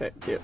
Okay, cute.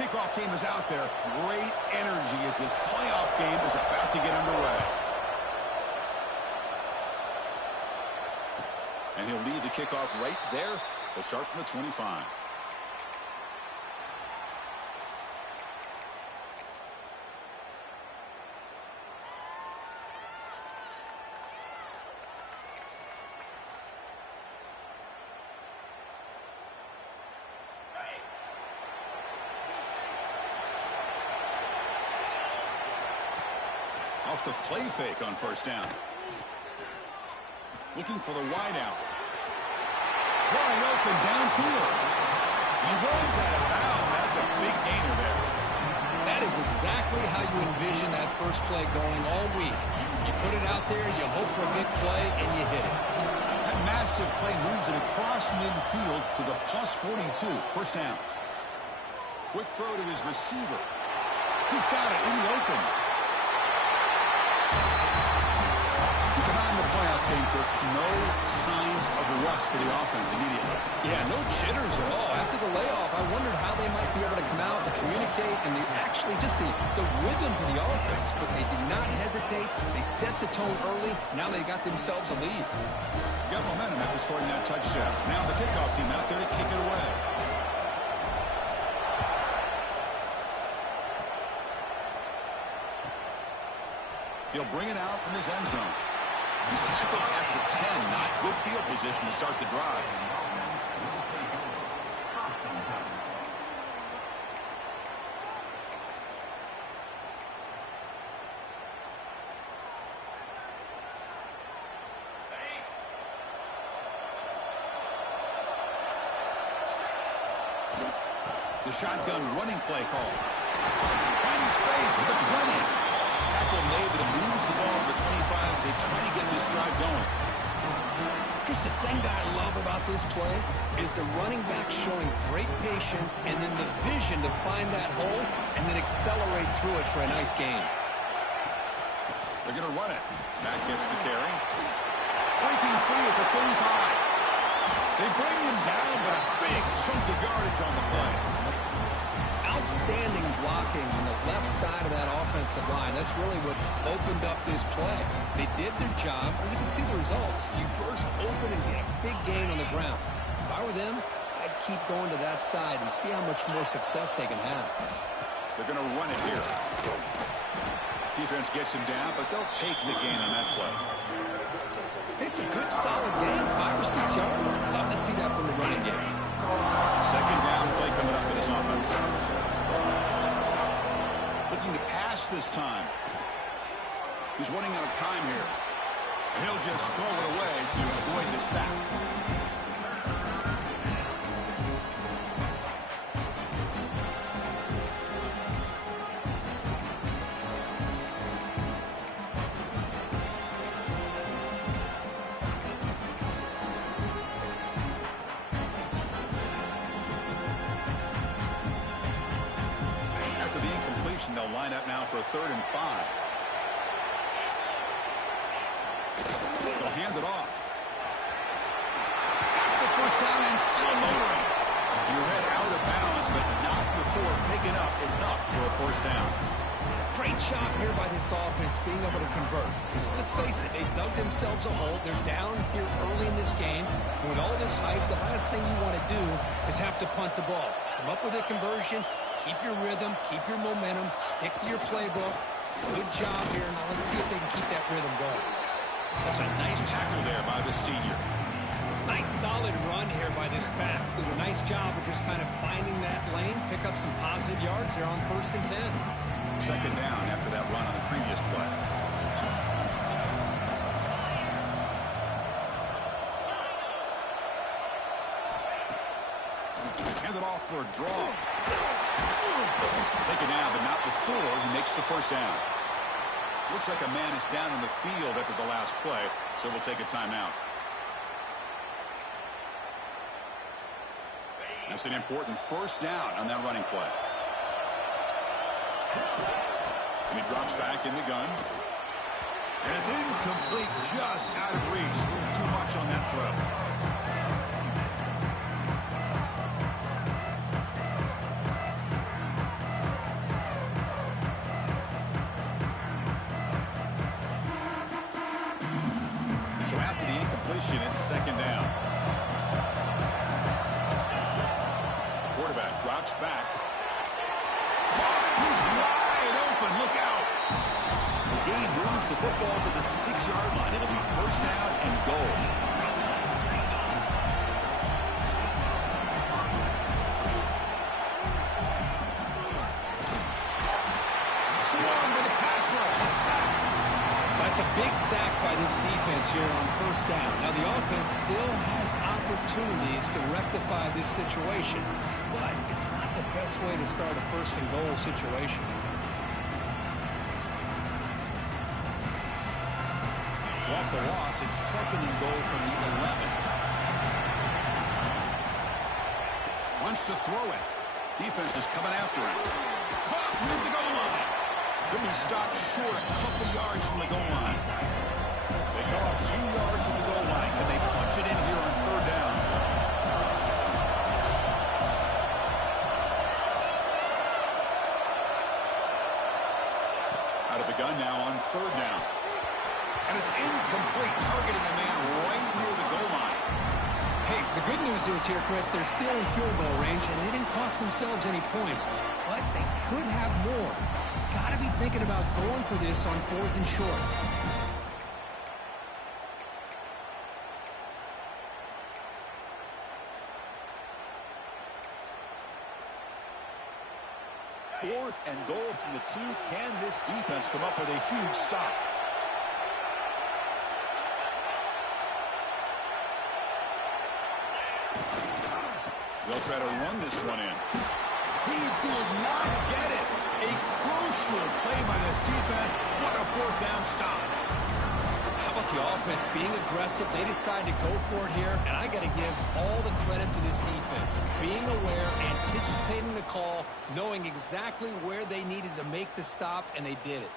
kickoff team is out there. Great energy as this playoff game is about to get underway. And he'll lead the kickoff right there. They'll start from the 25. Off the play fake on first down. Looking for the wide out. Wide open downfield. He runs out of bounds. That's a big gainer there. That is exactly how you envision that first play going all week. You put it out there, you hope for a big play, and you hit it. That massive play moves it across midfield to the plus 42. First down. Quick throw to his receiver. He's got it in the open. You come out in the playoff game, Kirk, no signs of rust for the offense immediately. Yeah, no jitters at all. After the layoff, I wondered how they might be able to come out and communicate and actually just the rhythm to the offense. But they did not hesitate. They set the tone early. Now they got themselves a lead. Got momentum after scoring that touchdown. Now the kickoff team out there to kick it away. He'll bring it out from his end zone. He's tackled at the 10. Not good field position to start the drive. The shotgun running play call. Finding space at the 20. Tackle made, but it moves the ball to the 25 as they try to get this drive going. Chris, the thing that I love about this play is the running back showing great patience and then the vision to find that hole and then accelerate through it for a nice gain. They're going to run it. Back gets the carry. Breaking free at the 35. They bring him down, but a big chunk of yardage on the play. Outstanding blocking on the left side of that offensive line. That's really what opened up this play. They did their job, and you can see the results. You burst open and get a big gain on the ground. If I were them, I'd keep going to that side and see how much more success they can have. They're going to run it here. Defense gets him down, but they'll take the gain on that play. It's a good, solid gain, 5 or 6 yards. Love to see that from the running game. Second down play coming up for this offense. Looking to pass this time. He's running out of time here. And he'll just throw it away to avoid the sack. They'll line up now for a 3rd and 5. They'll hand it off. Got the first down and still motoring. Your head out of bounds, but not before picking up enough for a first down. Great job here by this offense being able to convert. Let's face it, they dug themselves a hole. They're down here early in this game. And with all this hype, the last thing you want to do is have to punt the ball. Come up with a conversion. Keep your rhythm, keep your momentum, stick to your playbook. Good job here. Now let's see if they can keep that rhythm going. That's a nice tackle there by the senior. Nice solid run here by this back. Did a nice job of just kind of finding that lane, pick up some positive yards there on 1st and 10. Second down after that run on the previous play. Hand it off for a draw. Take it now, but not before he makes the first down. Looks like a man is down in the field after the last play, so we'll take a timeout. That's an important first down on that running play. And he drops back in the gun. And it's incomplete, just out of reach. Too much on that throw. possession. It's second down. Quarterback drops back. He's wide open. Look out. The gain moves the football to the 6-yard line. It'll be first down and goal. Swarmed with a pass rush. A sack. That's a big sack by this defense here on first down. Now, the offense still has opportunities to rectify this situation, but it's not the best way to start a first and goal situation. So off the loss, it's second and goal from the 11. Wants to throw it. Defense is coming after him. Caught near the goal line. He'll be stopped short a couple yards from the goal line. They come up 2 yards from the goal line. Can they punch it in here on third down? Out of the gun now on third down. And it's incomplete, targeting a man right near the goal line. Hey, the good news is here, Chris, they're still in field goal range, and they didn't cost themselves any points. But they could have more. Got to be thinking about going for this on fourth and short. Fourth and goal from the 2. Can this defense come up with a huge stop? They'll try to run this one in. He did not get it. A crucial play by this defense. What a fourth down stop. How about the offense being aggressive? They decide to go for it here, and I got to give all the credit to this defense. Being aware, anticipating the call, knowing exactly where they needed to make the stop, and they did it.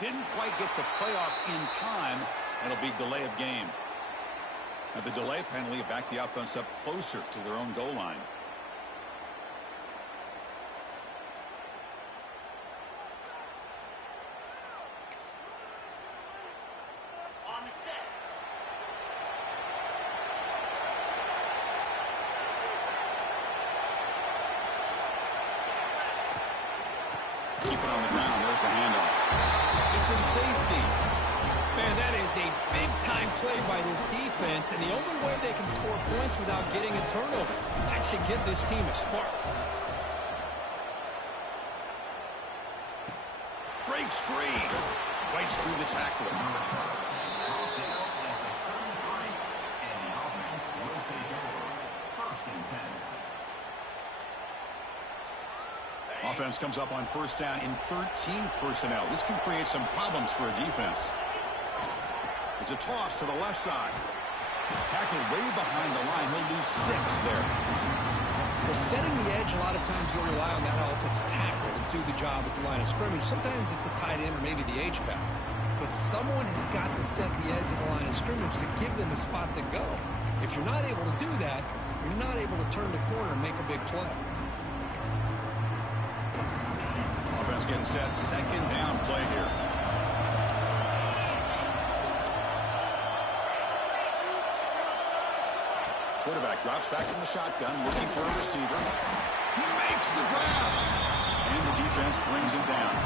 Didn't quite get the playoff in time. It'll be delay of game. Now the delay penalty will back the offense up closer to their own goal line. On the set. Keep it on the ground. There's the handoff. It's a safety. Man, that is a big-time play by this defense, and the only way they can score points without getting a turnover. That should give this team a spark. Breaks free. Fights through the tackle. Offense comes up on first down in 13 personnel. This can create some problems for a defense. It's a toss to the left side. Tackled way behind the line. He'll lose 6 there. Well, setting the edge, a lot of times you'll rely on that offensive tackle to do the job at the line of scrimmage. Sometimes it's a tight end or maybe the H-back. But someone has got to set the edge of the line of scrimmage to give them a spot to go. If you're not able to do that, you're not able to turn the corner and make a big play. Offense getting set. Second down play here. Quarterback drops back in the shotgun, looking for a receiver. He makes the grab. And the defense brings him down.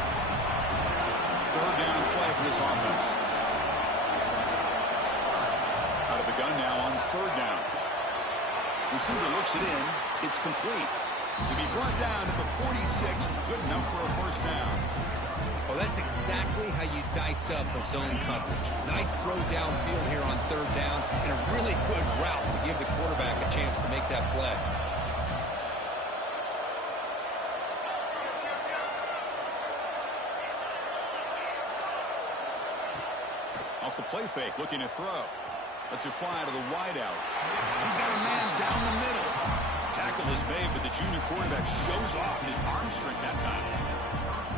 Third down play for this offense. Out of the gun now on third down. Receiver looks it in. It's complete. To be brought down at the 46, good enough for a first down. Well, that's exactly how you dice up a zone coverage. Nice throw downfield here on third down, and a really good route to give the quarterback a chance to make that play. Off the play fake, looking to throw. Lets it fly to the wideout. He's got a man down the middle. Tackle is made, but the junior quarterback shows off his arm strength that time.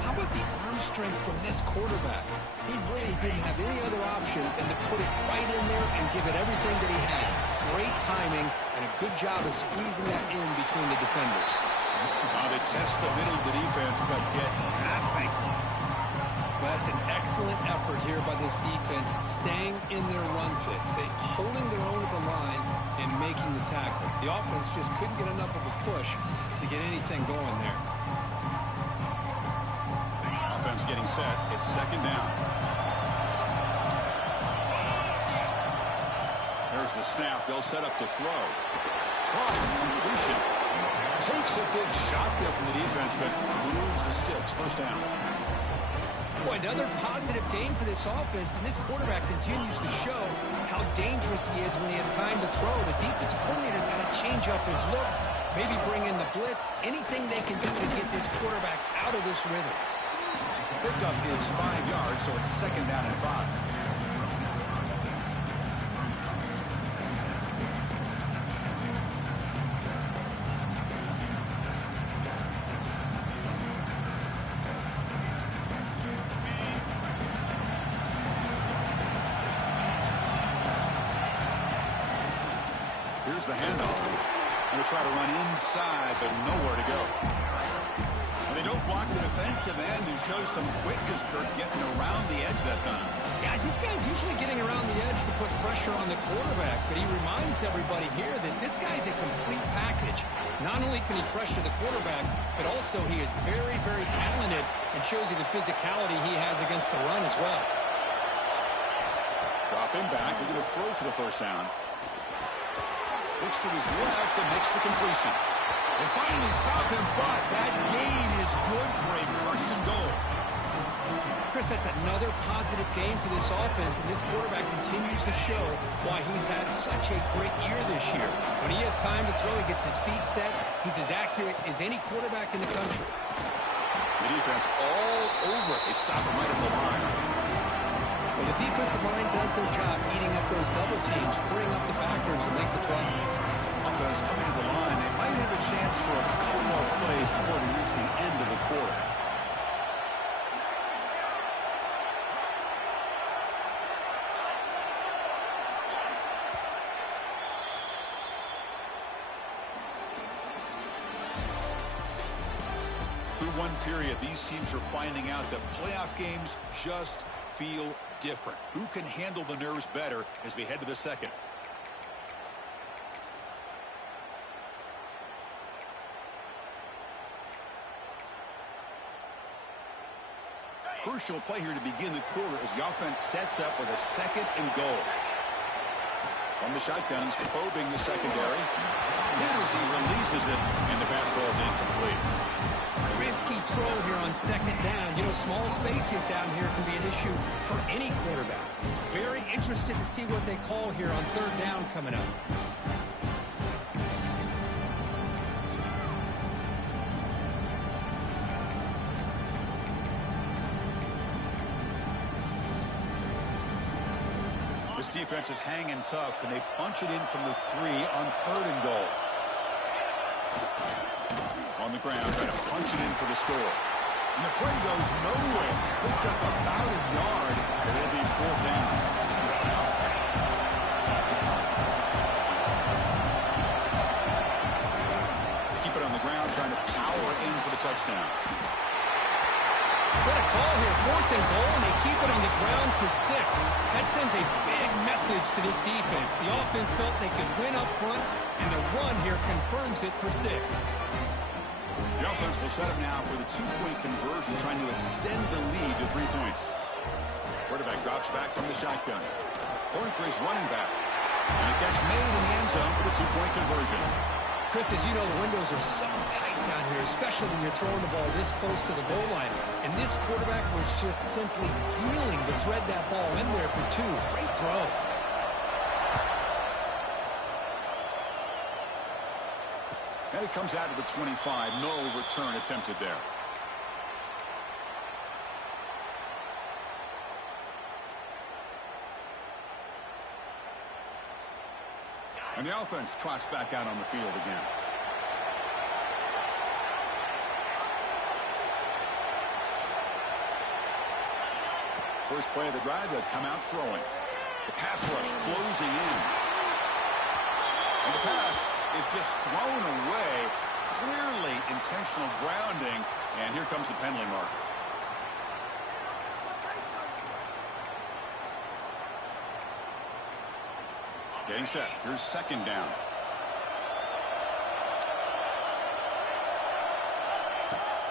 How about the arm strength from this quarterback? He really didn't have any other option than to put it right in there and give it everything that he had. great timing and a good job of squeezing that in between the defenders. They test the middle of the defense, but get nothing. Well, that's an excellent effort here by this defense, staying in their run fix. They holding their own at the line and making the tackle. The offense just couldn't get enough of a push to get anything going there. Offense getting set. It's second down. There's the snap. They'll set up the throw. Completion. Takes a big shot there from the defense, but moves the sticks. First down. Boy, another positive game for this offense, and this quarterback continues to show how dangerous he is when he has time to throw. The defensive coordinator's got to change up his looks, maybe bring in the blitz, anything they can do to get this quarterback out of this rhythm. Pickup is 5 yards, so it's second down and 5. Here's the handoff. They'll try to run inside, but nowhere to go. And they don't block the defensive end, who shows some quickness, Kirk, getting around the edge that time. Yeah, this guy's usually getting around the edge to put pressure on the quarterback, but he reminds everybody here that this guy's a complete package. Not only can he pressure the quarterback, but also he is very, very talented and shows you the physicality he has against the run as well. Drop him back. We're going to throw for the first down. Looks to his left and makes the completion. They finally stop him, but that gain is good for a first and goal. Chris, that's another positive game for this offense, and this quarterback continues to show why he's had such a great year this year. When he has time to throw, he gets his feet set. He's as accurate as any quarterback in the country. The defense all over it. They stop him right at the line. Well, the defensive line does their job eating up those double teams, freeing up the backers to make the play. Offense coming to the line. They might have a chance for a couple more plays before we reach the end of the quarter. Through one period, these teams are finding out that playoff games just feel different. Who can handle the nerves better as we head to the second? Crucial play here to begin the quarter as the offense sets up with a second and goal. On the shotgun, he's probing the secondary. Hit as he releases it, and the pass ball is incomplete. Risky throw here on second down. You know, small spaces down here can be an issue for any quarterback. Very interested to see what they call here on third down coming up. This defense is hanging tough, and they punch it in from the 3 on third and goal. On the ground, trying to punch it in for the score. And the play goes nowhere. Picked up about a yard, and it'll be fourth down. Keep it on the ground, trying to power in for the touchdown. What a call here. Fourth and goal, and they keep it on the ground for 6. That sends a big message to this defense. The offense felt they could win up front, and the run here confirms it for 6. The offense will set up now for the 2-point conversion, trying to extend the lead to 3 points. Quarterback drops back from the shotgun. Going for his running back. And a catch made in the end zone for the 2-point conversion. Chris, as you know, the windows are so tight down here, especially when you're throwing the ball this close to the goal line. And this quarterback was just simply dealing to thread that ball in there for 2. Great throw. And it comes out to the 25. No return attempted there. And the offense trots back out on the field again. First play of the drive, they'll come out throwing. The pass rush closing in. And the pass is just thrown away. Clearly intentional grounding. And here comes the penalty mark. Getting set. Here's second down.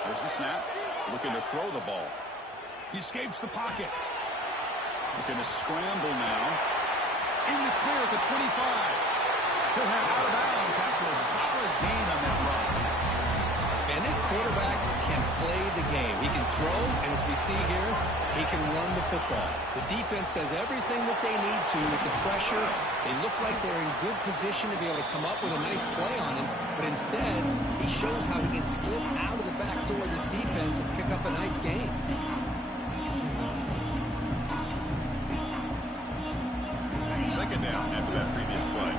There's the snap. Looking to throw the ball. He escapes the pocket. Looking to scramble now. In the clear at the 25. He'll head out of bounds after a solid gain on that run. And this quarterback can play the game. He can throw, and as we see here, he can run the football. The defense does everything that they need to with the pressure. They look like they're in good position to be able to come up with a nice play on him, but instead, he shows how he can slip out of the back door of this defense and pick up a nice gain. Second down after that previous play.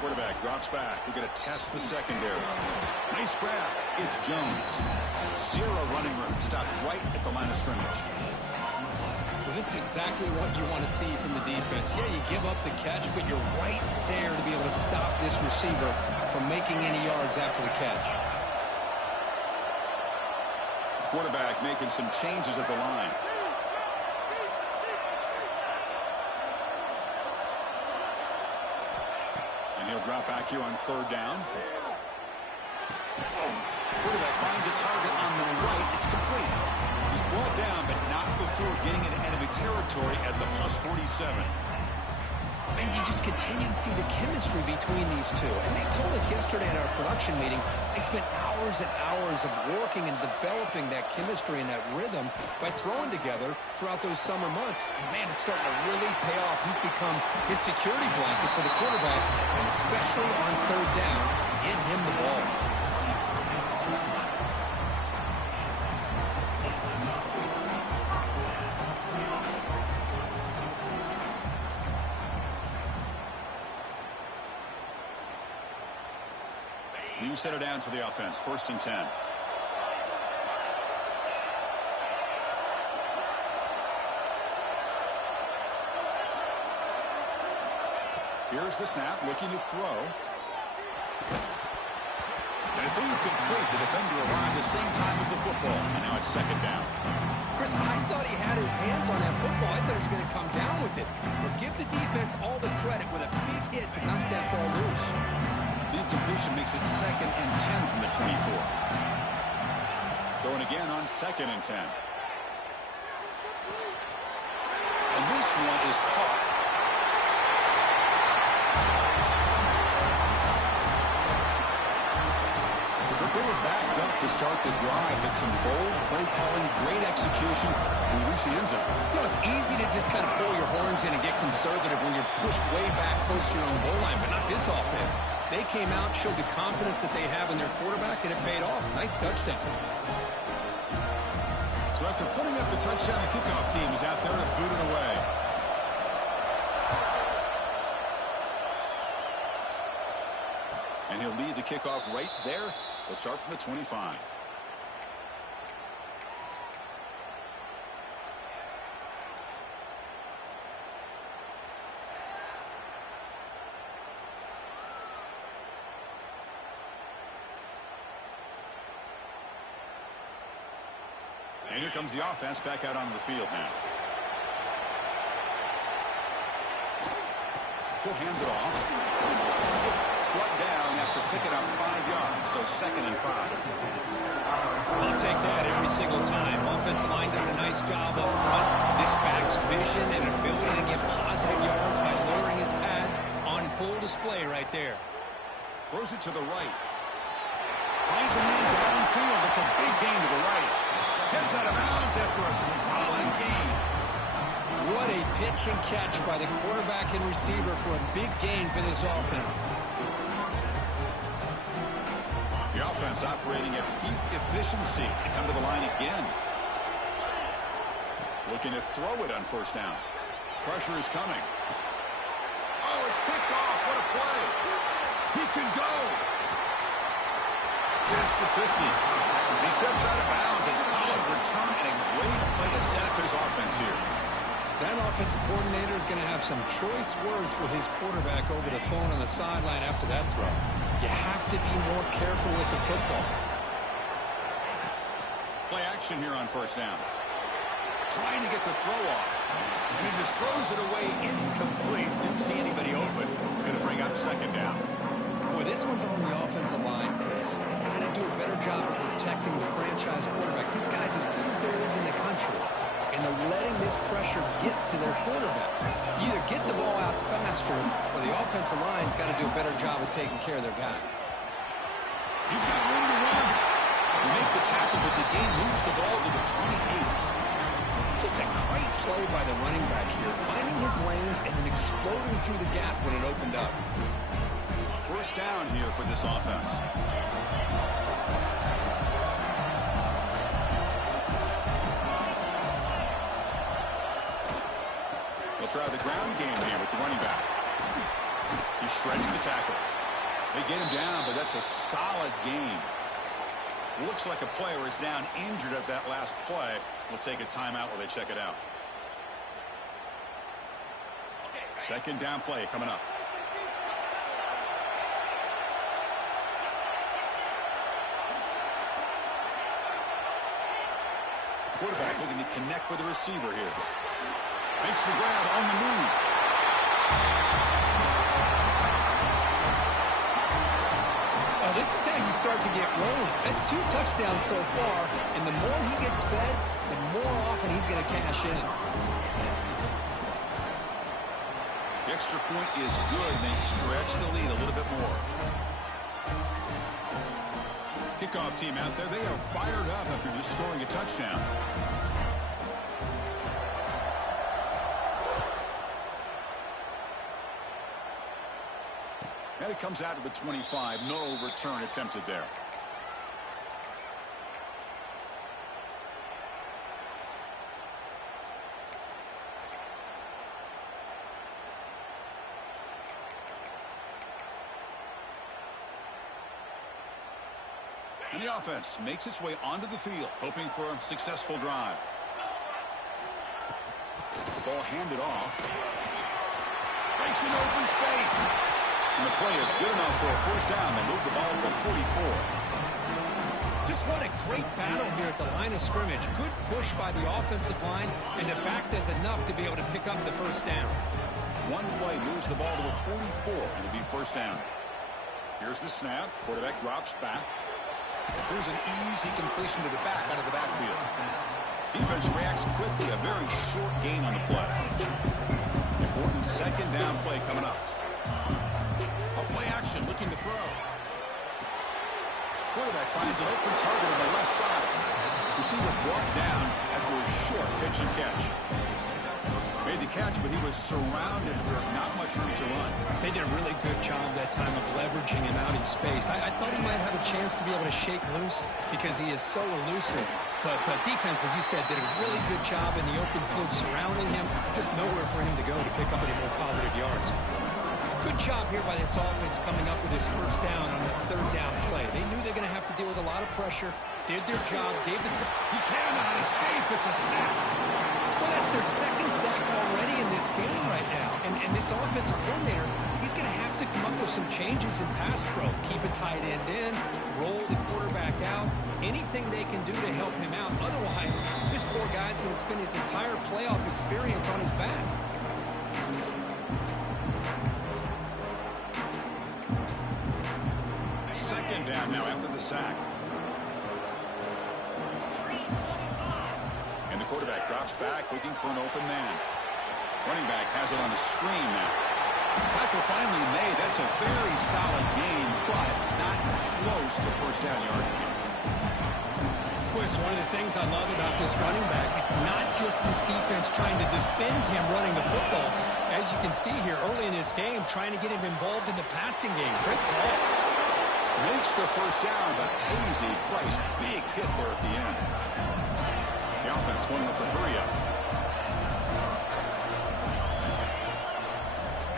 Quarterback drops back. We're going to test the secondary. Nice grab. It's Jones. Zero running room. Stopped right at the line of scrimmage. Well, this is exactly what you want to see from the defense. Yeah, you give up the catch, but you're right there to be able to stop this receiver from making any yards after the catch. Quarterback making some changes at the line. He'll drop back here on third down. Quarterback finds a target on the right. It's complete. He's brought down, but not before getting into enemy territory at the plus 47. And you just continue to see the chemistry between these two. And they told us yesterday at our production meeting, they spent hours and hours of working and developing that chemistry and that rhythm by throwing together throughout those summer months. And, man, it's starting to really pay off. He's become his security blanket for the quarterback, and especially on third down, give him the ball. New center down for the offense. 1st and 10. Here's the snap, looking to throw. And it's incomplete. The defender arrived the same time as the football. And now it's second down. Chris, I thought he had his hands on that football. I thought he was going to come down with it. But give the defense all the credit with a big hit to knock that ball loose. The incompletion makes it 2nd and 10 from the 24. Going again on 2nd and 10. And this one is caught. They were backed up to start the drive, but some bold play calling, great execution. We reach the end zone. You know, it's easy to just kind of pull your horns in and get conservative when you're pushed way back close to your own goal line, but not this offense. They came out, showed the confidence that they have in their quarterback, and it paid off. Nice touchdown. So after putting up the touchdown, the kickoff team is out there to boot it away. And he'll lead the kickoff right there. They'll start from the 25. And here comes the offense back out onto the field now. He'll hand it off. Brought down after picking up 5 yards, so 2nd and 5. I'll take that every single time. Offensive line does a nice job up front. This back's vision and ability to get positive yards by lowering his pads on full display right there. Throws it to the right. Finds a man downfield. It's a big gain to the right. Gets out of bounds after a solid gain. What a pitch and catch by the quarterback and receiver for a big gain for this offense. The offense operating at peak efficiency. They come to the line again. Looking to throw it on 1st down. Pressure is coming. Oh, it's picked off. What a play. He can go. Past the 50. He steps out of bounds. A solid return and a great play to set up his offense here. That offensive coordinator is going to have some choice words for his quarterback over the phone on the sideline after that throw. You have to be more careful with the football. Play action here on first down. Trying to get the throw off. And he just throws it away incomplete. Didn't see anybody open. Going to bring up second down. Boy, this one's on the offensive line, Chris. They've got to do a better job of protecting the franchise quarterback. This guy's as good as there is in the country. And they're letting this pressure get to their quarterback. You either get the ball out faster, or the offensive line's got to do a better job of taking care of their guy. He's got room to run. They make the tackle, but the game moves the ball to the 28. Just a great play by the running back here, finding his lanes and then exploding through the gap when it opened up. First down here for this offense. They'll try the ground game here with the running back. He shreds the tackle. They get him down, but that's a solid game. Looks like a player is down injured at that last play. We'll take a timeout while they check it out. Second down play coming up. Quarterback looking to connect with the receiver here. Makes the grab on the move. Oh, this is how you start to get rolling. That's 2 touchdowns so far, and the more he gets fed, the more often he's going to cash in. The extra point is good, and they stretch the lead a little bit more. Kickoff team out there, they are fired up after just scoring a touchdown. And it comes out to the 25. No return attempted there. And the offense makes its way onto the field, hoping for a successful drive. The ball handed off. Breaks into open space. And the play is good enough for a first down. They move the ball to the 44. Just what a great battle here at the line of scrimmage. Good push by the offensive line, and the back does enough to be able to pick up the first down. One play moves the ball to the 44, and it'll be first down. Here's the snap. Quarterback drops back. Here's an easy completion to the back out of the backfield. Defense reacts quickly. A very short gain on the play. Important second down play coming up. Play action, looking to throw. Quarterback finds an open target on the left side. Receiver brought down after a short pitch and catch. Made the catch, but he was surrounded with not much room to run. They did a really good job that time of leveraging him out in space. I thought he might have a chance to be able to shake loose because he is so elusive. But defense, as you said, did a really good job in the open field surrounding him. Just nowhere for him to go to pick up any more positive yards. Good job here by this offense coming up with his first down on that third down play. They knew they're going to have to deal with a lot of pressure, did their job, gave the... He cannot escape. It's a sack. Well, that's their second sack already in this game right now. And this offensive coordinator, he's going to have to come up with some changes in pass pro. Keep a tight end in, roll the quarterback out, anything they can do to help him out. Otherwise, this poor guy's going to spend his entire playoff experience on his back. Second down now after the sack. And the quarterback drops back looking for an open man. Running back has it on a screen now. Tackle finally made. That's a very solid game, but not close to first down yard. Of course, one of the things I love about this running back, it's not just this defense trying to defend him running the football. As you can see here early in this game, trying to get him involved in the passing game. Great call. Makes the first down, but Hazy Price, big hit there at the end. The offense going with the hurry up.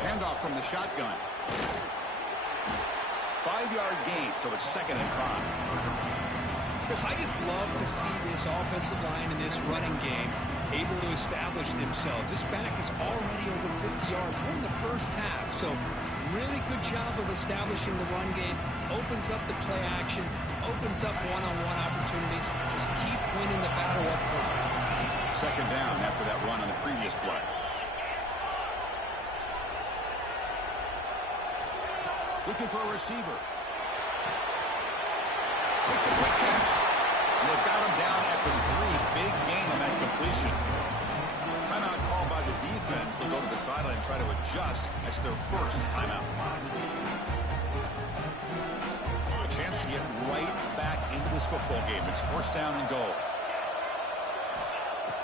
Handoff from the shotgun. 5-yard gain, so it's 2nd and 5. Chris, I just love to see this offensive line and this running game able to establish themselves. This back is already over 50 yards. We're in the first half, so really good job of establishing the run game. Opens up the play action, opens up one-on-one opportunities. Just keep winning the battle up front. Second down after that run on the previous play. Looking for a receiver. Makes a quick catch. And they've got him down at the 3. Big gain on that completion. Timeout called by the defense. They'll go to the sideline and try to adjust. That's their first timeout. A chance to get right back into this football game. It's first down and goal.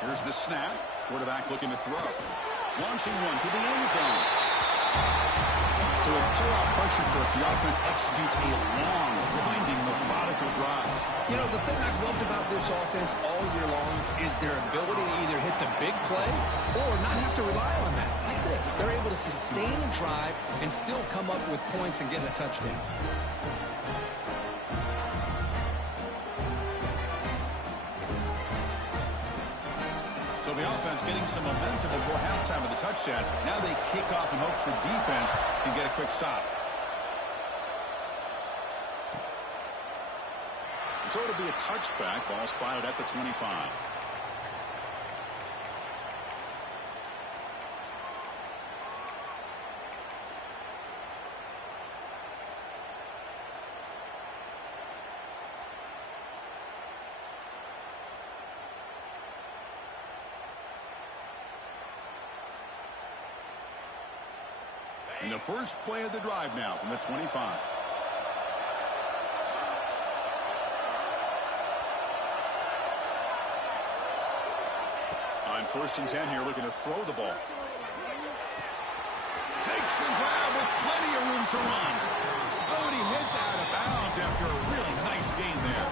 Here's the snap. Quarterback looking to throw. Launching one to the end zone. So a pull-out pressure for if the offense executes a long, winding, methodical drive. You know, the thing I've loved about this offense all year long is their ability to either hit the big play or not have to rely on that. Like this, they're able to sustain a drive and still come up with points and get a touchdown. So the offense getting some momentum before halftime of the touchdown. Now they kick off in hopes the defense can get a quick stop. So it'll be a touchback. Ball spotted at the 25. And the first play of the drive now from the 25. On 1st and 10 here, looking to throw the ball. Makes the grab with plenty of room to run. Oh, and he heads out of bounds after a really nice gain there.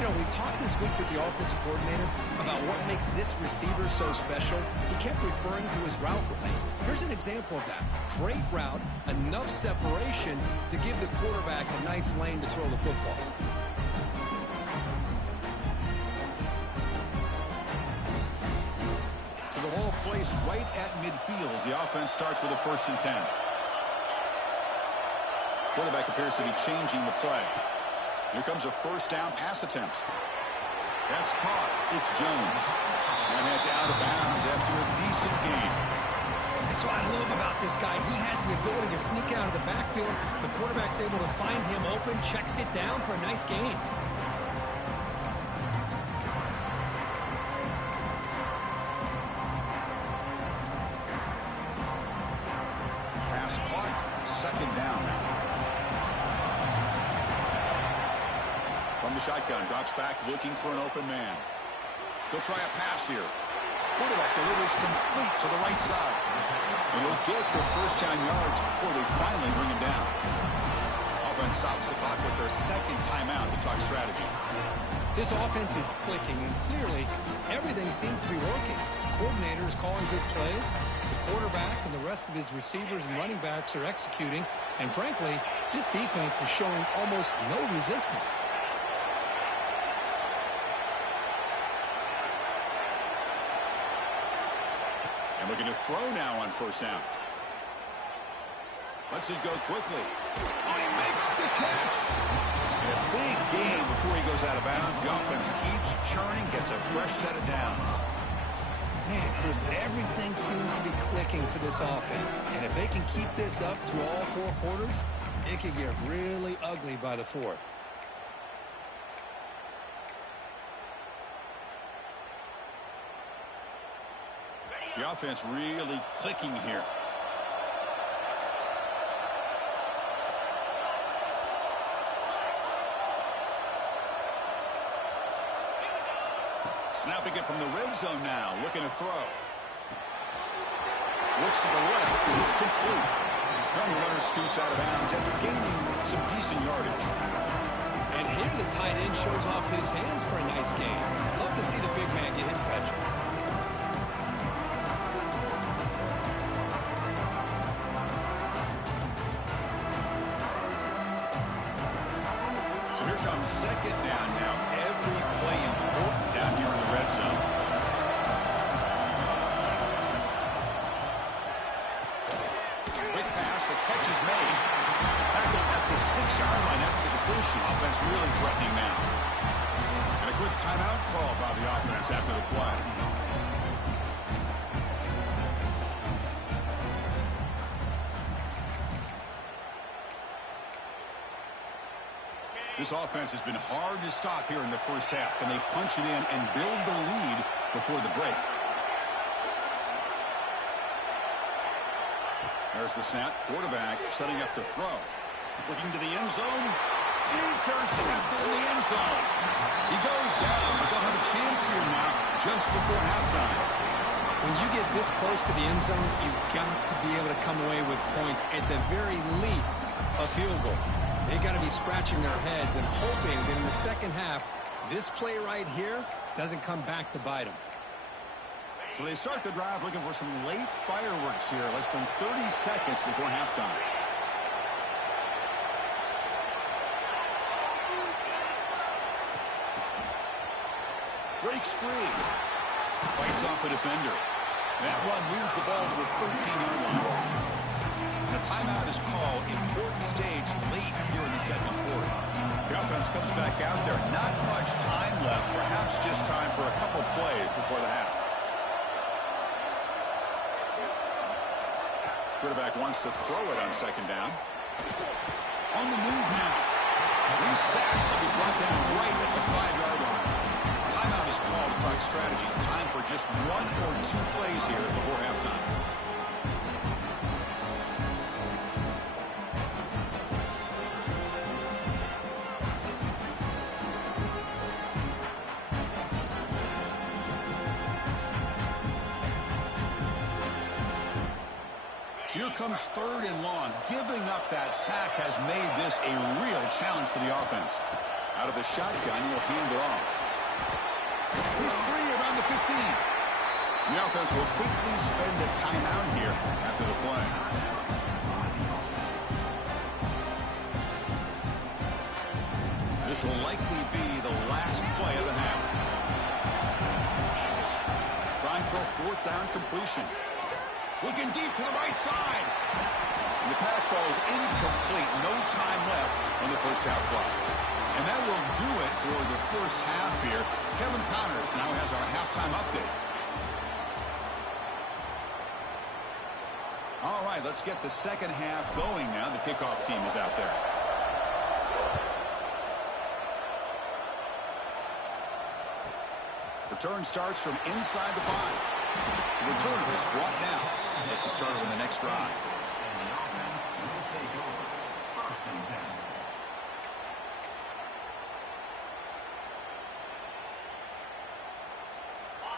You know, we talked this week with the offensive coordinator about what makes this receiver so special. He kept referring to his route running. Here's an example of that. Great route, enough separation to give the quarterback a nice lane to throw the football. So the ball placed right at midfield as the offense starts with a 1st and 10. Quarterback appears to be changing the play. Here comes a first down pass attempt. That's caught. It's Jones. And heads out of bounds after a decent gain. That's what I love about this guy. He has the ability to sneak out of the backfield. The quarterback's able to find him open, checks it down for a nice gain. Pass caught. Second down now. From the shotgun, drops back looking for an open man. He'll try a pass here. Quarterback delivers complete to the right side. And he'll get the first down yards before they finally bring him down. Offense stops the clock with their second timeout to talk strategy. This offense is clicking, and clearly everything seems to be working. The coordinator is calling good plays. The quarterback and the rest of his receivers and running backs are executing. And frankly, this defense is showing almost no resistance. And looking to throw now on first down. Lets it go quickly. Oh, he makes the catch. And a big gain before he goes out of bounds. The offense keeps churning, gets a fresh set of downs. Man, Chris, everything seems to be clicking for this offense. And if they can keep this up through all 4 quarters, it could get really ugly by the 4th. The offense really clicking here. Snapping it from the red zone now, looking to throw. Looks to the left, and it's complete. Now the runner scoots out of bounds after gaining some decent yardage. And here the tight end shows off his hands for a nice gain. Love to see the big man get his touches. So here comes second down now. free play important down here in the red zone. Quick pass, the catch is made. Tackled at the 6-yard line after the completion. Offense really threatening now. And a quick timeout call by the offense after the play. This offense has been hard to stop here in the first half. Can they punch it in and build the lead before the break? There's the snap. Quarterback setting up the throw. Looking to the end zone. Intercepted in the end zone. He goes down, but they'll have a chance here now just before halftime. When you get this close to the end zone, you've got to be able to come away with points, at the very least, a field goal. They got to be scratching their heads and hoping that in the second half, this play right here doesn't come back to bite them. So they start the drive looking for some late fireworks here, less than 30 seconds before halftime. Breaks free. Fights off a defender. That one moves the ball to the 13-yard line. The timeout is called. Important stage late here in the second quarter. The offense comes back out there. Not much time left. Perhaps just time for a couple plays before the half. Quarterback wants to throw it on second down. On the move now. He's sacked to be brought down right at the 5-yard line. Timeout is called to talk strategy. Time for just 1 or 2 plays here before halftime. Here comes 3rd and long. Giving up that sack has made this a real challenge for the offense. Out of the shotgun, he'll hand it off. He's free around the 15. The offense will quickly spend a timeout here after the play. This will likely be the last play of the half. Trying for a 4th down completion. Looking deep to the right side. And the pass falls incomplete. No time left on the first half clock. And that will do it for the first half here. Kevin Connors now has our halftime update. All right, let's get the second half going now. The kickoff team is out there. Return starts from inside the 5. The returner is brought down. Gets you started on the next drive.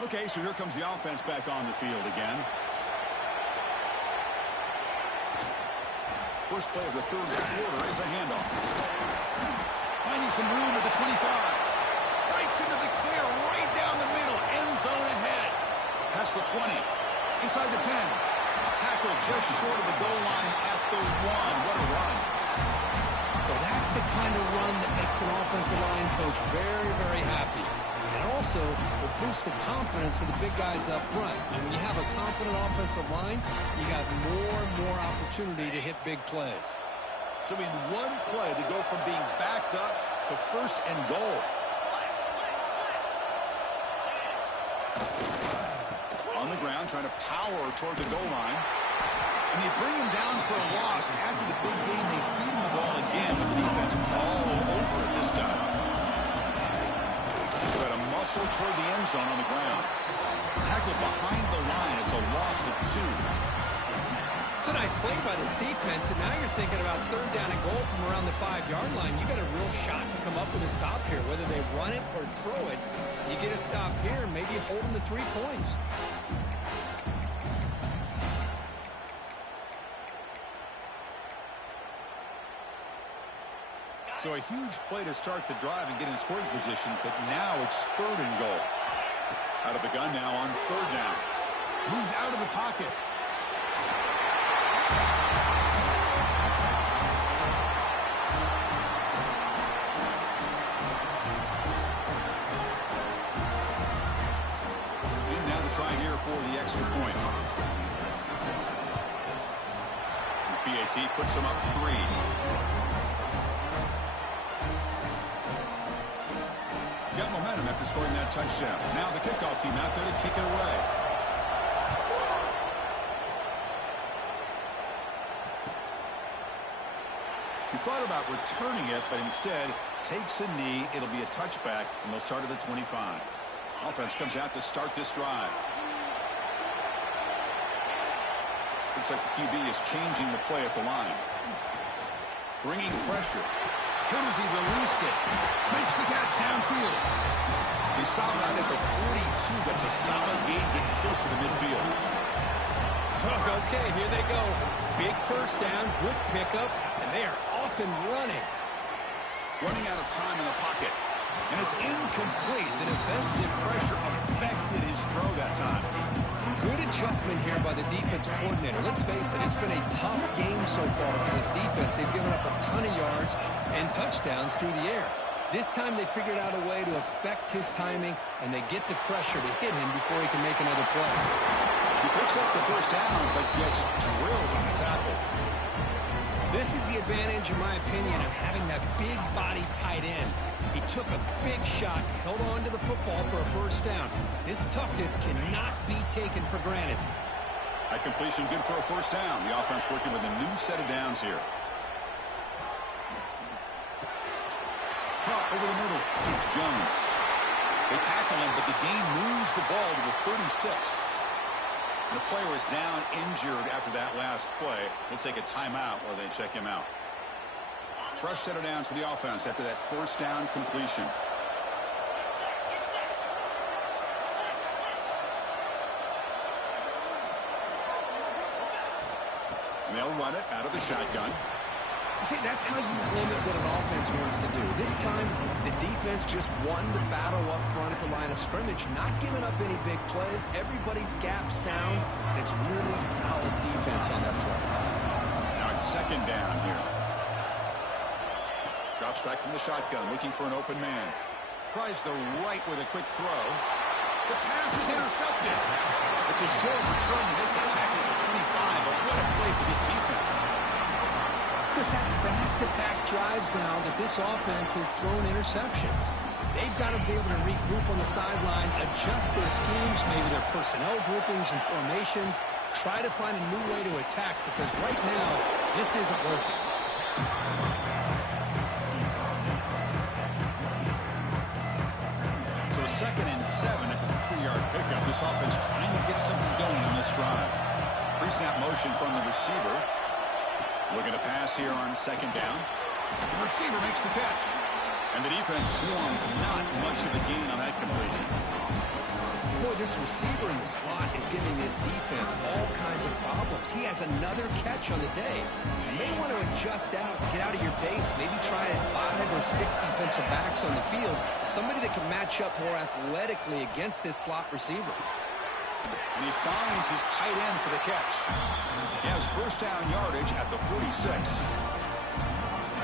Okay, so here comes the offense back on the field again. First play of the 3rd quarter is a handoff. Finding some room at the 25. Breaks into the clear right down the middle. End zone ahead. Past the 20. Inside the 10. Tackle just short of the goal line at the 1. What a run. Well, that's the kind of run that makes an offensive line coach very, very happy. And also will boost the confidence of the big guys up front. And when you have a confident offensive line, you got more and more opportunity to hit big plays. So in one play, they go from being backed up to 1st and goal. On the ground, trying to power toward the goal line. And they bring him down for a loss. After the big game, they feed him the ball again with the defense all over it this time. Try to muscle toward the end zone on the ground. Tackled behind the line. It's a loss of 2. It's a nice play by this defense, and now you're thinking about 3rd down and goal from around the 5-yard line. You got a real shot to come up with a stop here. Whether they run it or throw it, you get a stop here and maybe hold them to 3 points. So a huge play to start the drive and get in scoring position, but now it's 3rd and goal. Out of the gun now on 3rd down. Moves out of the pocket. JT puts them up 3. Got momentum after scoring that touchdown. Now the kickoff team out there to kick it away. He thought about returning it, but instead takes a knee. It'll be a touchback, and they'll start at the 25. Offense comes out to start this drive. Looks like the QB is changing the play at the line. Bringing pressure. Who does he released it? Makes the catch downfield. He stopped right at the 42. That's a solid gain, getting closer to midfield. Okay, here they go. Big first down, good pickup, and they are off and running. Running out of time in the pocket. And it's incomplete. The defensive pressure affected his throw that time. Good adjustment here by the defensive coordinator. Let's face it, it's been a tough game so far for this defense. They've given up a ton of yards and touchdowns through the air. This time they figured out a way to affect his timing, and they get the pressure to hit him before he can make another play. He picks up the first down, but gets drilled on the tackle. This is the advantage, in my opinion, of having that big body tight end. He took a big shot, held on to the football for a first down. His toughness cannot be taken for granted. That completion good for a first down. The offense working with a new set of downs here. Caught over the middle. It's Jones. They tackle him, but the gain moves the ball to the 36. The player is down injured after that last play. We'll take a timeout while they check him out. Fresh set of downs for the offense after that first down completion. They'll run it out of the shotgun. See, that's how you limit what an offense wants to do. This time, the defense just won the battle up front at the line of scrimmage, not giving up any big plays. Everybody's gap sound, and it's really solid defense on that play. Now it's second down here. Drops back from the shotgun, looking for an open man. Tries the right with a quick throw. The pass is intercepted. It's a short return to make the tackle at the 25, but what a play for this defense. Chris, that's back-to-back drives now that this offense has thrown interceptions. They've got to be able to regroup on the sideline, adjust their schemes, maybe their personnel groupings and formations, try to find a new way to attack, because right now, this isn't working. So 2nd and 7 at the 3-yard pickup. This offense trying to get something going on this drive. Pre-snap motion from the receiver. Looking to pass here on second down. The receiver makes the catch. And the defense swarms not much of a gain on that completion. Boy, this receiver in the slot is giving this defense all kinds of problems. He has another catch on the day. You may want to adjust out, get out of your base, maybe try 5 or 6 defensive backs on the field. Somebody that can match up more athletically against this slot receiver. And he finds his tight end for the catch. He has first down yardage at the 46.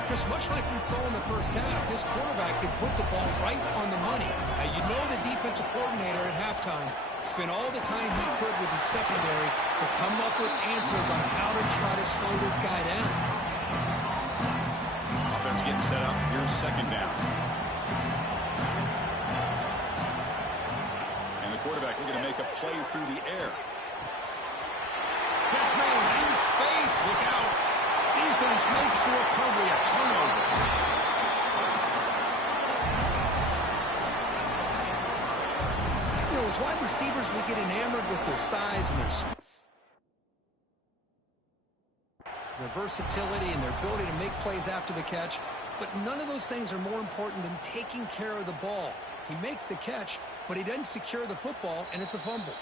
Just much like we saw in the first half, this quarterback could put the ball right on the money. Now, you know the defensive coordinator at halftime spent all the time he could with the secondary to come up with answers on how to try to slow this guy down. Offense getting set up. Here's second down. Quarterback looking to make a play through the air. Catch made in space. Look out. Defense makes the recovery. A turnover. You know, as wide receivers, we get enamored with their size and their versatility and their ability to make plays after the catch. But none of those things are more important than taking care of the ball. He makes the catch, but he doesn't secure the football, and it's a fumble.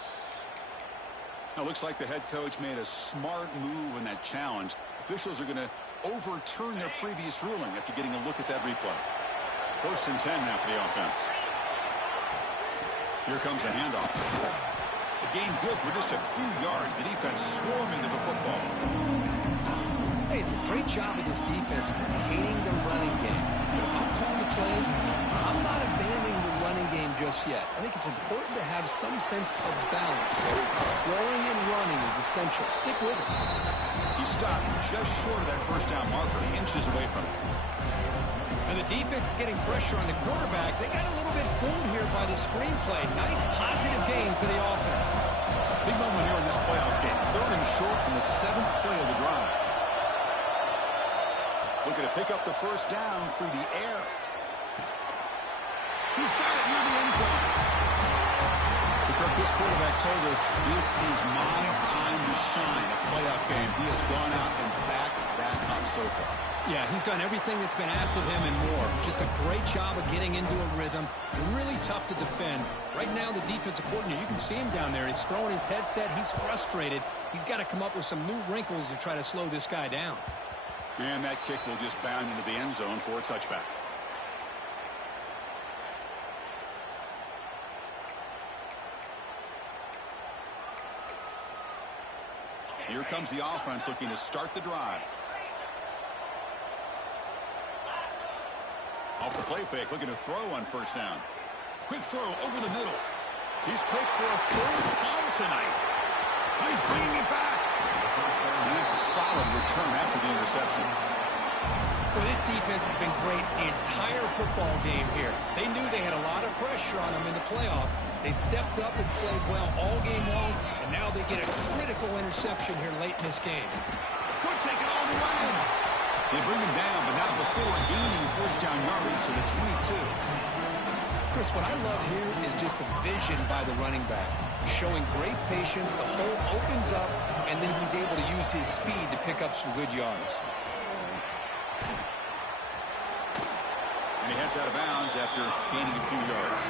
Now, looks like the head coach made a smart move in that challenge. Officials are going to overturn their previous ruling after getting a look at that replay. 1st and 10 now for the offense. Here comes a handoff. The gain good for just a few yards. The defense swarming to the football. Hey, it's a great job of this defense containing the running game. But if I'm calling the plays, I'm not abandoning the running game just yet. I think it's important to have some sense of balance. So throwing and running is essential. Stick with it. He stopped just short of that first down marker, inches away from it. And the defense is getting pressure on the quarterback. They got a little bit fooled here by the screenplay. Nice positive gain for the offense. Big moment here in this playoff game. 3rd and short in the 7th play of the drive. Looking to pick up the first down through the air. He's got it near the end zone. Because this quarterback told us this is my time to shine. A playoff game. He has gone out and backed that up so far. Yeah, he's done everything that's been asked of him and more. Just a great job of getting into a rhythm. Really tough to defend. Right now, the defensive coordinator, you can see him down there. He's throwing his headset. He's frustrated. He's got to come up with some new wrinkles to try to slow this guy down. And that kick will just bound into the end zone for a touchback. Here comes the offense looking to start the drive. Off the play fake, looking to throw on first down. Quick throw over the middle. He's picked for a 3rd time tonight. And he's bringing it back. And that's a solid return after the interception. Well, this defense has been great the entire football game here. They knew they had a lot of pressure on them in the playoff. They stepped up and played well all game long, and now they get a critical interception here late in this game. Could take it all the way. They bring him down, but not before gaining first down yardage to the 22. Chris, what I love here is just the vision by the running back. Showing great patience, the hole opens up, and then he's able to use his speed to pick up some good yards. And he heads out of bounds after gaining a few yards.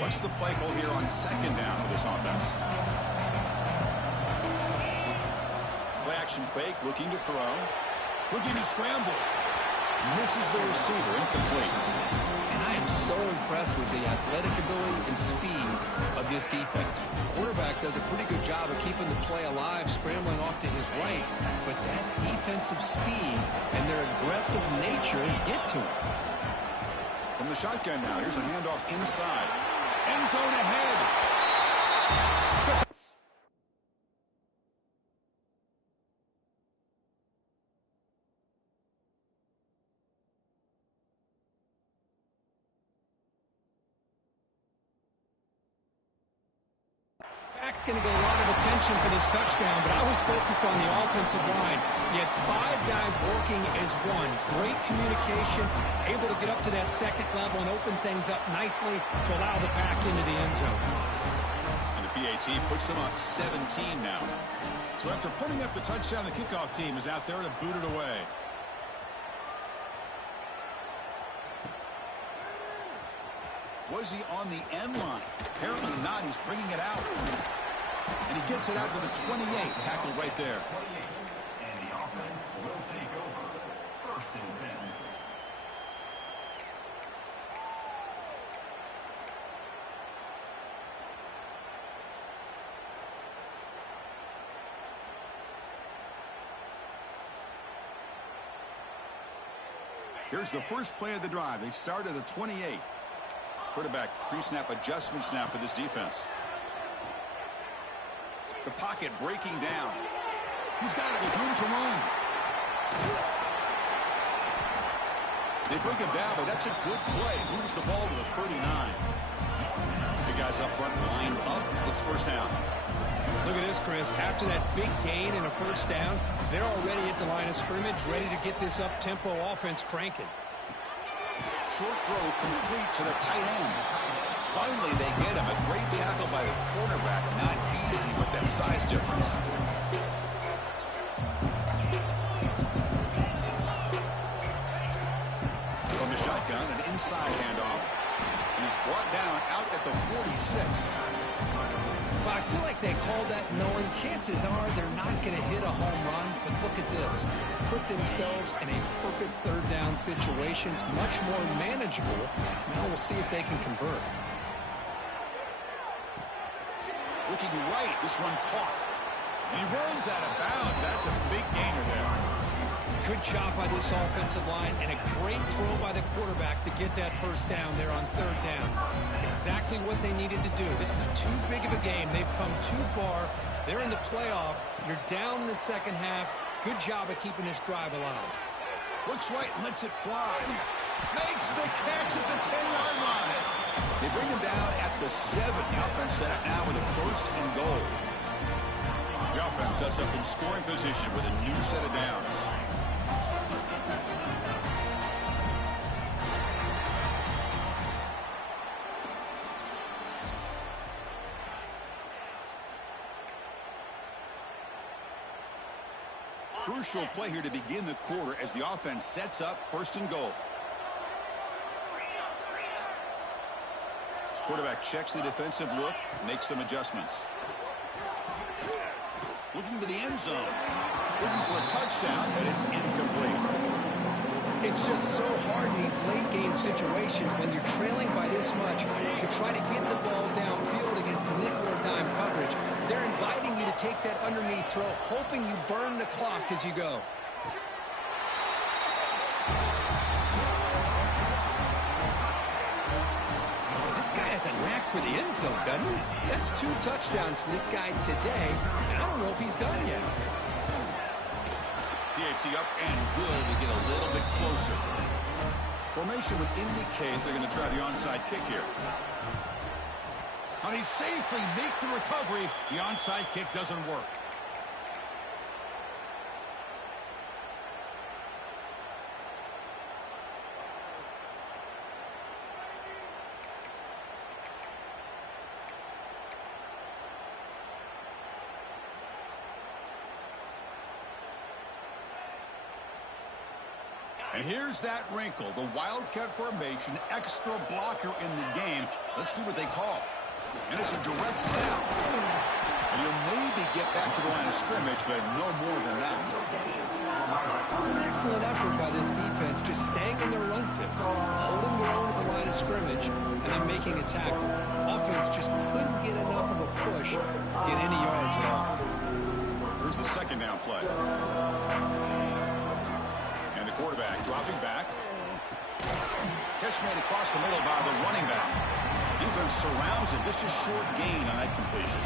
What's the play call here on 2nd down for this offense? Play action fake, looking to throw. Looking to scramble. Misses the receiver, incomplete. And I am so impressed with the athletic ability and speed of this defense. The quarterback does a pretty good job of keeping the play alive, scrambling off to his right. But that defensive speed and their aggressive nature get to him. From the shotgun now, here's a handoff inside. End zone ahead. Back's going to get a lot of attention for this touchdown, but I was focused on the offensive line. You had 5 guys working as one. Great communication, able to get up to that 2nd level and open things up nicely to allow the back into the end zone. And the PAT puts them up 17 now. So after putting up the touchdown, the kickoff team is out there to boot it away. Was he on the end line? Apparently not. He's bringing it out. And he gets it out with a 28. Tackled right there. And the offense will take over 1st and 10. Here's the first play of the drive. They start at the 28. Quarterback pre-snap adjustments now for this defense. The pocket breaking down. He's got it with room to run. They bring him down, but that's a good play. Moves the ball to the 39. The guys up front lined up. It's first down. Look at this, Chris. After that big gain and a first down, they're already at the line of scrimmage, ready to get this up-tempo offense cranking. Short throw complete to the tight end. Finally, they get him. A great tackle by the quarterback. Not easy with that size difference. From the shotgun, an inside handoff. And he's brought down out at the 46. Well, I feel like they called that knowing chances are they're not going to hit a home run. But look at this. Put themselves in a perfect 3rd down situation. It's much more manageable. Now we'll see if they can convert. Looking right. This one caught. And he runs out of bounds. That's a big gainer there. Good job by this offensive line and a great throw by the quarterback to get that first down there on third down. It's exactly what they needed to do. This is too big of a game. They've come too far. They're in the playoff. You're down in the second half. Good job of keeping this drive alive. Looks right and lets it fly. Makes the catch at the 10-yard line. They bring him down at the 7. The offense set up now with a first and goal. The offense sets up in scoring position with a new set of downs. Crucial play here to begin the quarter as the offense sets up first and goal. Quarterback checks the defensive look, makes some adjustments. Looking to the end zone. Looking for a touchdown, but it's incomplete. It's just so hard in these late game situations when you're trailing by this much to try to get the ball downfield against nickel or dime coverage. They're inviting you to take that underneath throw, hoping you burn the clock as you go. This guy has a knack for the end zone, doesn't he? That's 2 touchdowns for this guy today, and I don't know if he's done yet. PAT up and good to get a little bit closer. Formation would indicate they're going to try the onside kick here. How they safely make the recovery. The onside kick doesn't work. And here's that wrinkle, the wildcat formation, extra blocker in the game. Let's see what they call. And it's a direct snap. And you'll maybe get back to the line of scrimmage, but no more than that. It was an excellent effort by this defense, just staying in their run fits, holding their own at the line of scrimmage, and then making a tackle. Offense just couldn't get enough of a push to get any yards at all. Here's the second down play. Quarterback dropping back. Catch made across the middle by the running back. Defense surrounds it. Just a short gain on that completion.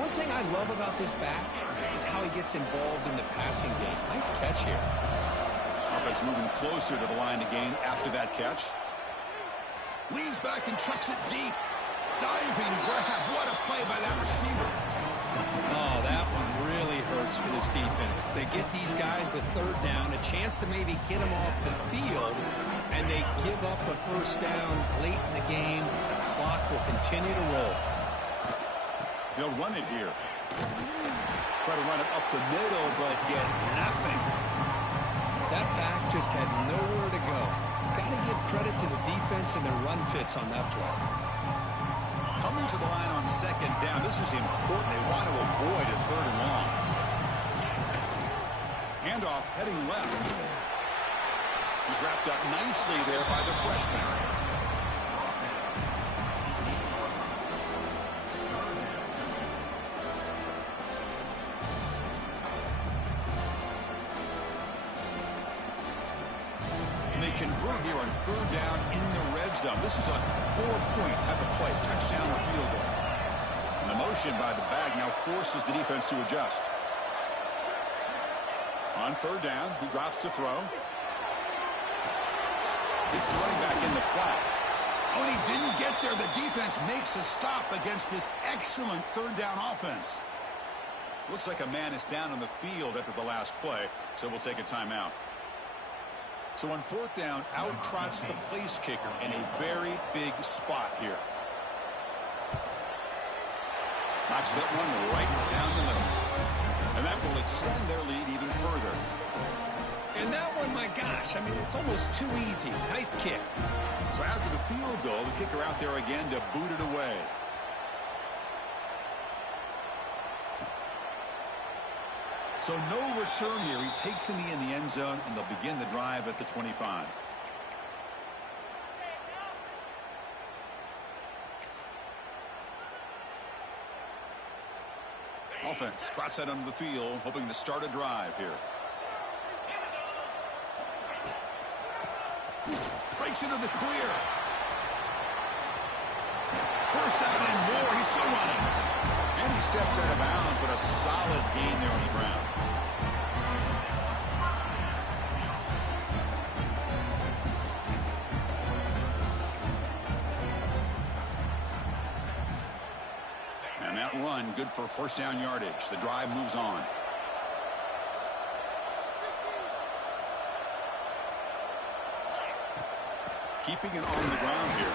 One thing I love about this back is how he gets involved in the passing game. Nice catch here. Offense moving closer to the line to gain after that catch. Leans back and chucks it deep. Diving grab. What a play by that receiver. Oh, that one really hurts for this defense. They get these guys to third down, a chance to maybe get them off the field, and they give up a first down late in the game. The clock will continue to roll. They'll run it here. Try to run it up the middle, but get nothing. That back just had nowhere to go. Got to give credit to the defense and their run fits on that play. Coming to the line on second down. This is important. They want to avoid a third and long. Handoff heading left. He's wrapped up nicely there by the freshman. And they convert here on third down in the red zone. This is a 4-point type of play, touchdown or field goal. And the motion by the bag now forces the defense to adjust. On third down, he drops to throw. Gets the running back in the flat. Oh, and he didn't get there. The defense makes a stop against this excellent third down offense. Looks like a man is down on the field after the last play, so we'll take a timeout. So on fourth down, out trots the place kicker in a very big spot here. Knocks that one right down the middle. And that will extend their lead even further. And that one, my gosh, I mean, it's almost too easy. Nice kick. So after the field goal, the kicker out there again to boot it away. So no return here. He takes in the end zone, and they'll begin the drive at the 25. Offense trots that onto the field, hoping to start a drive here. Breaks into the clear. First down and more. He's still running. And he steps out of bounds, but a solid gain there on the ground. And that run, good for first down yardage. The drive moves on. Keeping it on the ground here.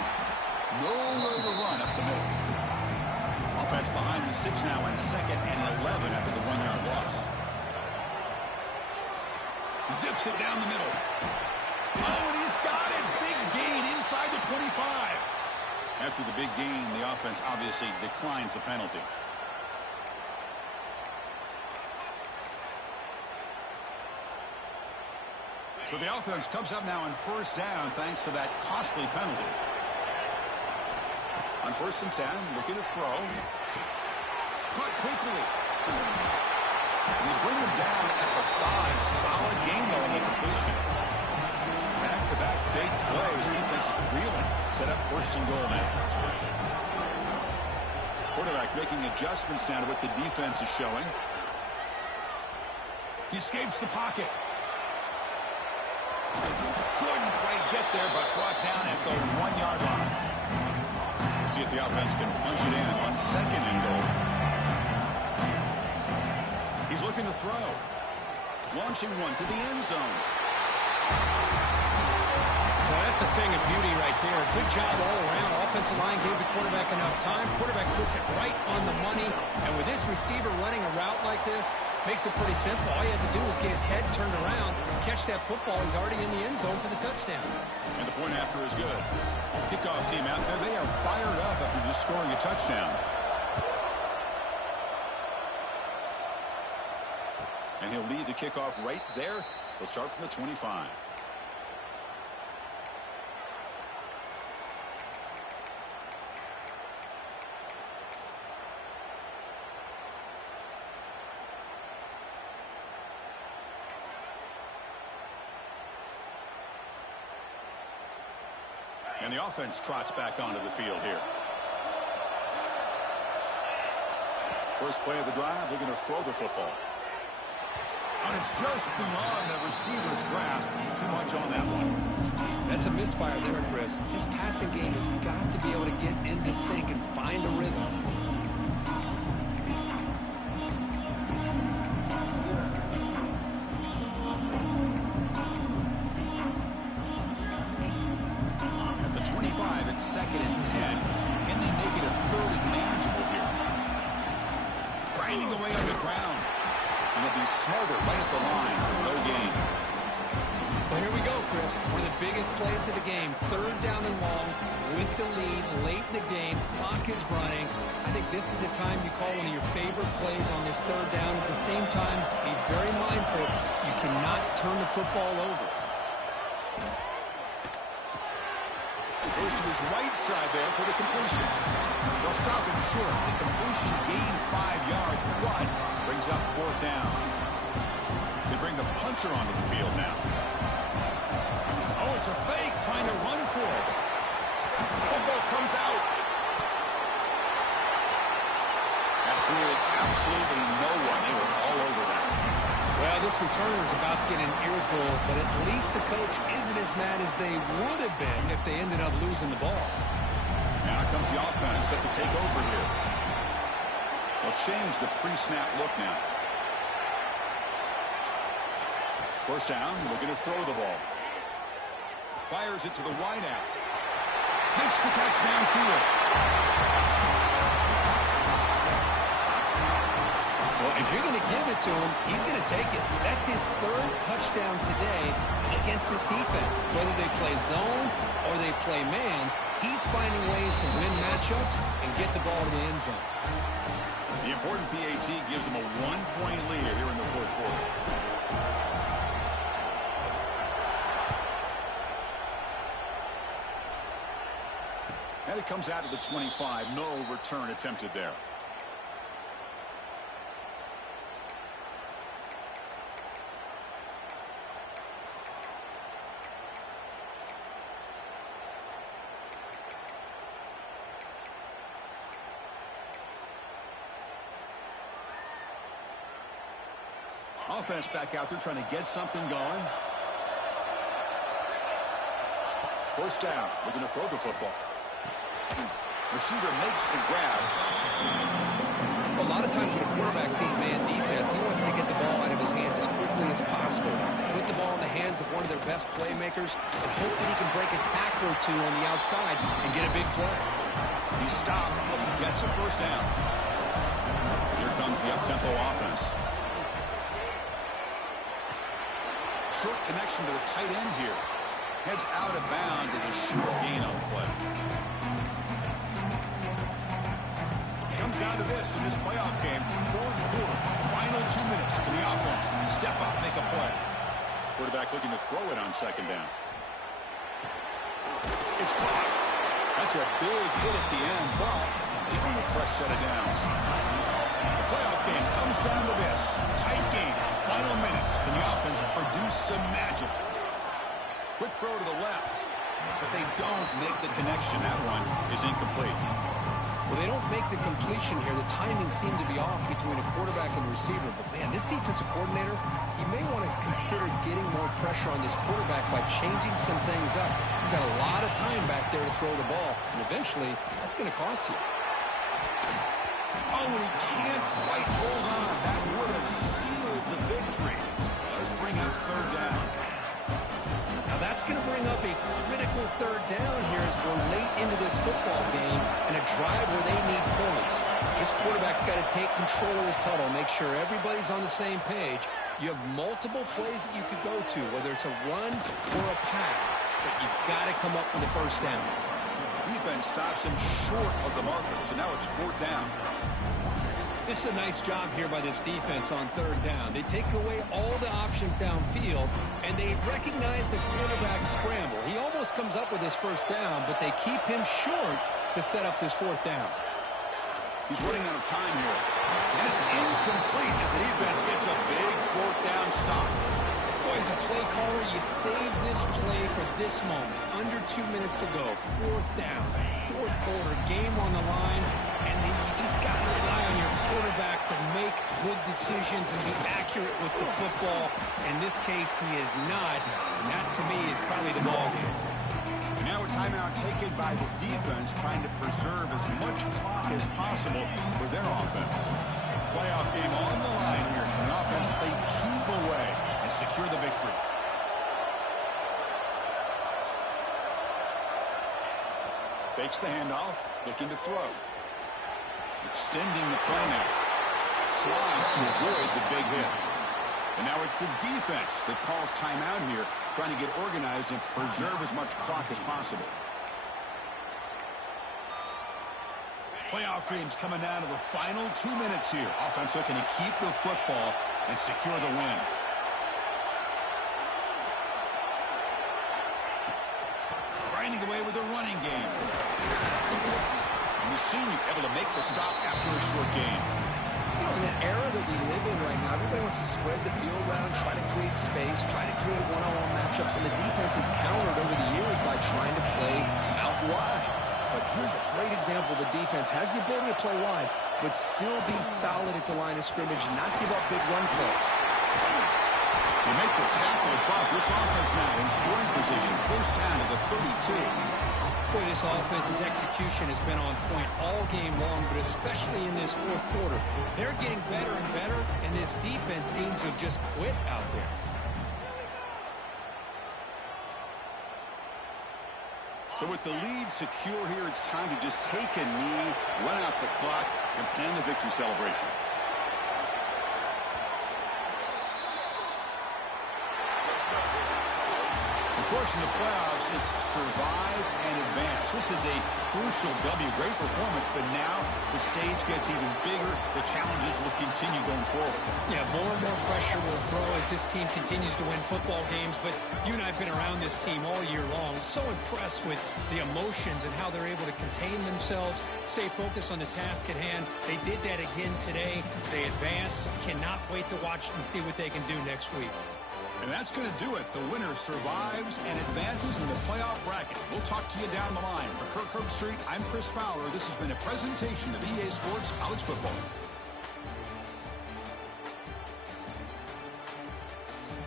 Nowhere to run up the middle. Offense behind the 6 now, and 2nd and 11 after the 1-yard loss. Zips it down the middle. Oh, and he's got it. Big gain inside the 25. After the big gain, the offense obviously declines the penalty. So the offense comes up now on first down thanks to that costly penalty. On 1st and 10, looking to throw. Caught quickly. They bring him down at the 5. Solid gain, though, on the completion. Back-to-back big plays. Defense is reeling. Set up 1st and goal now. Quarterback making adjustments now to what the defense is showing. He escapes the pocket. Couldn't quite get there, but brought down at the 1-yard line. See if the offense can punch it in on 2nd and goal. He's looking to throw. Launching one to the end zone. Well, that's a thing of beauty right there. Good job all around. Offensive line gave the quarterback enough time. Quarterback puts it right on the money. And with this receiver running a route like this, makes it pretty simple. All you have to do is get his head turned around, catch that football. He's already in the end zone for the touchdown. And the point after is good. Kickoff team out there. They are fired up after just scoring a touchdown. And he'll lead the kickoff right there. They'll start from the 25. And the offense trots back onto the field here. First play of the drive, looking to throw the football. And it's just beyond the receiver's grasp. Too much on that one. That's a misfire there, Chris. This passing game has got to be able to get into sync and find a rhythm. At the 25, it's 2nd and 10. Can they make it a 3rd and manageable here? Grinding away on the ground. And it'll be smothered right at the line for no gain. Well, here we go, Chris. One of the biggest plays of the game. 3rd down and long with the lead late in the game. Clock is running. I think this is the time you call one of your favorite plays on this 3rd down. At the same time, be very mindful. You cannot turn the football over. Goes to his right side there for the completion. They'll stop him short. The completion gained 5 yards, but brings up 4th down. They bring the punter onto the field now. Oh, it's a fake, trying to run for it. Football comes out. That fooled absolutely no one. They were all over that. Well, this returner is about to get an earful, but at least the coach isn't as mad as they would have been if they ended up losing the ball. Now comes the offense set to take over here. They'll change the pre-snap look now. First down, looking to throw the ball. Fires it to the wideout. Makes the catch downfield. Well, if you're going to give it to him, he's going to take it. That's his 3rd touchdown today against this defense. Whether they play zone or they play man, he's finding ways to win matchups and get the ball to the end zone. The important PAT gives him a 1-point lead here in the 4th quarter. And it comes out of the 25. No return attempted there. offense back out there trying to get something going. First down, looking to throw the football. Receiver makes the grab. A lot of times when a quarterback sees man defense, he wants to get the ball out of his hands as quickly as possible. Put the ball in the hands of one of their best playmakers and hope that he can break a tackle or two on the outside and get a big play. He stopped, but he gets a first down. Here comes the up-tempo offense. Short connection to the tight end here. Heads out of bounds as a short gain on the play. Comes down to this in this playoff game. Fourth quarter, final 2 minutes. Can the offense step up, make a play? Quarterback looking to throw it on second down. It's caught. That's a big hit at the end, but leaving a fresh set of downs. The playoff game comes down to this. Tight game, final minutes. Can the offense produce some magic? Quick throw to the left, but they don't make the connection. That one is incomplete. Well, they don't make the completion here. The timing seemed to be off between a quarterback and a receiver. But, man, this defensive coordinator, he may want to consider getting more pressure on this quarterback by changing some things up. You've got a lot of time back there to throw the ball, and eventually that's going to cost you. Oh, and he can't quite hold on. That would have sealed the victory. Let's bring up third down. Now that's going to bring up a critical third down here as we're late into this football game and a drive where they need points. This quarterback's got to take control of this huddle, make sure everybody's on the same page. You have multiple plays that you could go to, whether it's a run or a pass, but you've got to come up with a first down. Defense stops him short of the marker, so now it's fourth down. This is a nice job here by this defense on third down. They take away all the options downfield, and they recognize the quarterback scramble. He almost comes up with his first down, but they keep him short to set up this fourth down. He's running out of time here. And it's incomplete as the defense gets a big fourth down stop. Boy, as a play caller, you save this play for this moment. Under 2 minutes to go. Fourth down. Fourth quarter, game on the line. And then you just got to rely on your quarterback to make good decisions and be accurate with the football. In this case, he is not. And that, to me, is probably the ball game. Now a timeout taken by the defense, trying to preserve as much clock as possible for their offense. Playoff game on the line here. An offense they keep away and secure the victory. Fakes the handoff, looking to throw. Extending the play now. Slides to avoid the big hit. And now it's the defense that calls timeout here, trying to get organized and preserve as much clock as possible. Playoff games coming down to the final 2 minutes here. Offense looking to keep the football and secure the win. Grinding away with a running game. And the senior able to make the stop after a short game. You know, in the era that we live in right now, everybody wants to spread the field around, try to create space, try to create one-on-one matchups, and the defense has countered over the years by trying to play out wide. But here's a great example. The defense has the ability to play wide, but still be solid at the line of scrimmage and not give up big run plays. They make the tackle, but this offense now in scoring position. First down to the 32. Boy, this offense's execution has been on point all game long, but especially in this fourth quarter. They're getting better and better, and this defense seems to have just quit out there. So with the lead secure here, it's time to just take a knee, run out the clock, and plan the victory celebration. Of course, in the playoffs, it's survive and advance. This is a crucial W. Great performance, but now the stage gets even bigger. The challenges will continue going forward. Yeah, more and more pressure will grow as this team continues to win football games, but you and I have been around this team all year long. So impressed with the emotions and how they're able to contain themselves, stay focused on the task at hand. They did that again today. They advance. Cannot wait to watch and see what they can do next week. And that's going to do it. The winner survives and advances in the playoff bracket. We'll talk to you down the line. For Kirk Herbstreit, I'm Chris Fowler. This has been a presentation of EA Sports College Football.